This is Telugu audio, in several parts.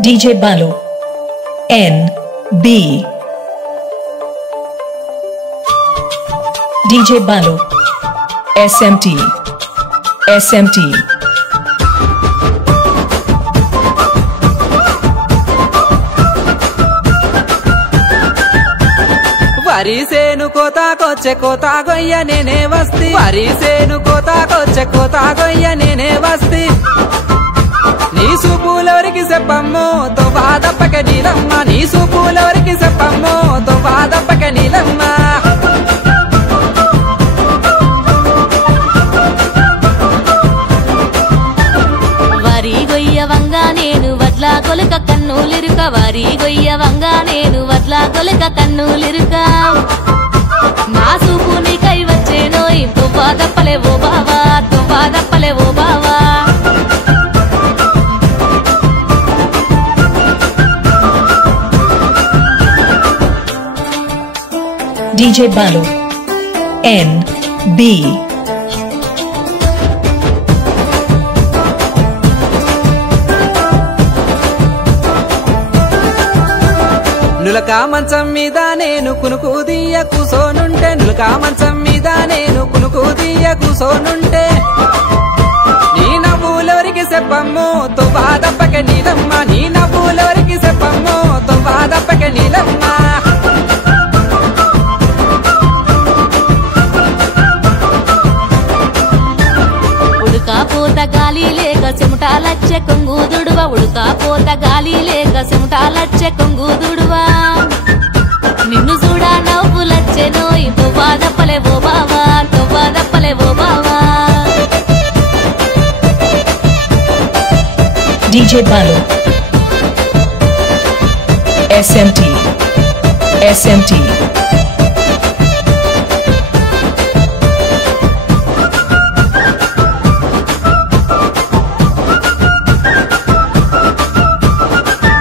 DJ Balu NB DJ Balu SMT వరిసేను కోతాకొచ్చే కోతా గొయ్య నేనే వస్తి వరిసేను కోతాకొచ్చే కోతా గొయ్య నేనే వస్తి నీ సూపులవరికి చెప్పమ్మో తోవాదప్పక నీలమ్మ నీ సూపులవరికి చెప్పమ్మో తోవాదప్పక నీలమ్మ వరి గొయ్యవంగా నేను వడ్ల కొలుక కన్నులిరుక వరి గొయ్యవంగా నేను వడ్ల కొలుక కన్నులిరుక నా సూపు నీకై వచ్చేనో తోవాదప్పలే ఓ బావా తోవాదప్పలే ఓ బావా DJ Balu NB నులకా మంచం మీద నేను కునుకుదీయ కూసోనుంటే నులకా మంచం మీద నేను కునుకుదీయ కూసోనుంటే నీ నవ్వులవరికి చెప్పమ్మో తోవాదప్పక నీలమ్మ నీ నవ్వులవరికి చెప్పమ్మో తోవాదప్పక నీలమ్మ ఉడకపోత గాలి లేక చెమటాలచ్చే కొంగుదుడువ ఉడకపోత గాలి లేక చెమటాలచ్చే కొంగుదుడువ నిన్ను చూడా నవ్వులచ్చెనో తోవాదప్పలే ఓ బావా తోవాదప్పలే ఓ బావా DJ Balu SMT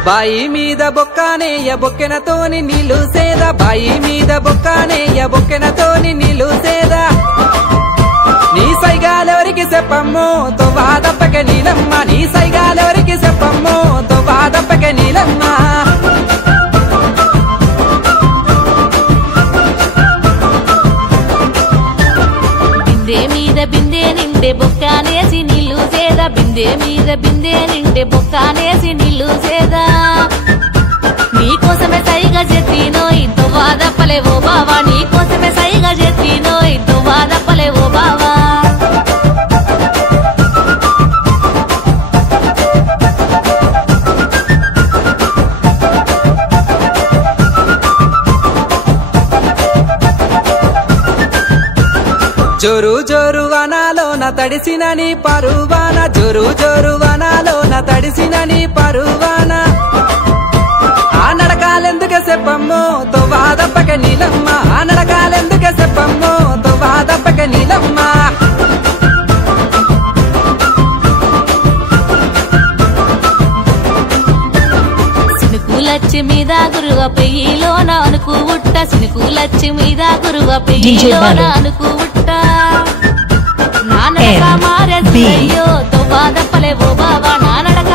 బాయి మీద బొక్కానేయ బొక్కెనతోని నీళ్ళు సేద బాయి మీద బొక్కానేయ బొక్కెనతోని నీళ్ళు సేద నీ సైగాలెవరికి చెప్పమ్మో తోవాదప్పక నీలమ్మ నీ సైగాలెవరికి చెప్పమ్మో తోవాదప్పక నీలమ్మ బిందె మీద బిందె నిండే బొక్కానేసి నీళ్ళు సేద బిందె మీద బిందె నిండే బొక్కానేసి నీళ్ళు సేద నీకోసమే సైగా చెత్తినో తోవాదప్పలే ఓ బావా నీకోసమే సైగా చెత్తినో తోవాదప్పలే ఓ బావా జోరు జోరు వనాలోన తడిసిన నీ పరువాన జోరు జోరు వనాలోన తడిసిన నీ పరువాన ఆ నడకాలెందుకే చెప్పమ్మో తోవాదప్పక నీలమ్మ ఆ నడకాలెందుకే చెప్పమ్మో తోవాదప్పక నీలమ్మ సినుకులచ్చి మీద గురువ పెయ్యిలోన అనుకు ఉట్ట సినుకులచ్చి మీద గురువ పెయ్యిలోన అనుకు ఉట్ట నానడక మారే తోవాదప్పలే ఓ బావా నానడక